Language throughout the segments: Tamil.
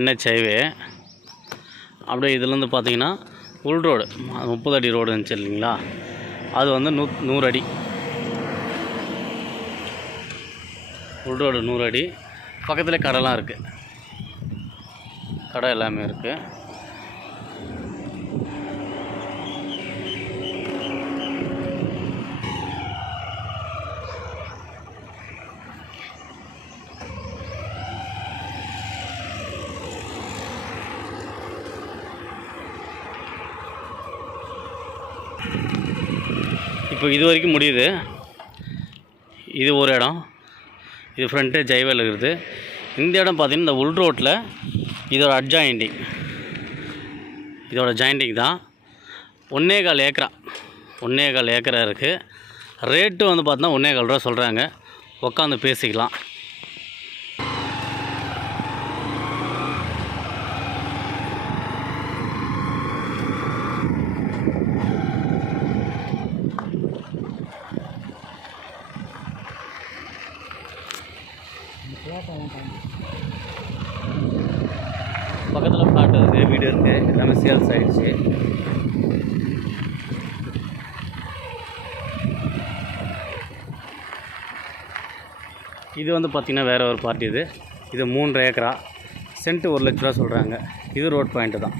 NH highway. அப்படியே இதுலேருந்து பார்த்தீங்கன்னா உள் ரோடு 30 அடி ரோடு இருந்துச்சு இல்லைங்களா, அது வந்து 100 அடி. உள் ரோடு 100 அடி. பக்கத்தில் கடைலாம் இருக்குது, கடை எல்லாமே இருக்குது. இப்போ இது வரைக்கும் முடியுது. இது ஒரு இடம், இது ஃப்ரண்ட்டேஜ் ஹைவேல இருக்குது. இந்த இடம் பார்த்திங்கன்னா இந்த உள் ரோட்டில் இதோட அட்ஜாயிண்டிங், இதோட ஜாயிண்டிங் தான். 1.25 ஏக்கரா இருக்குது. ரேட்டு வந்து பார்த்தீங்கன்னா 1.25 ரூபா சொல்கிறாங்க. உட்காந்து பேசிக்கலாம். பக்கத்தில் ஃப்ளாட் இருக்குது, வீடு இருக்குது, எல்லாமே சேல்ஸ் ஆகிடுச்சு. இது வந்து பார்த்திங்கன்னா வேறு ஒரு பார்ட்டி. இது 3 ஏக்கரா, சென்ட்டு 1 லட்ச ரூபா சொல்கிறாங்க. இது ரோட் பாயிண்ட்டு தான்,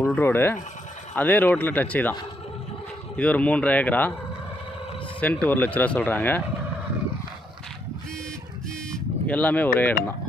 உள் ரோடு, அதே ரோட்டில் டச்சு தான். இது ஒரு 3 ஏக்கரா, சென்ட்டு 1 லட்ச ரூபா சொல்கிறாங்க. எல்லாமே ஒரே இடம் தான்.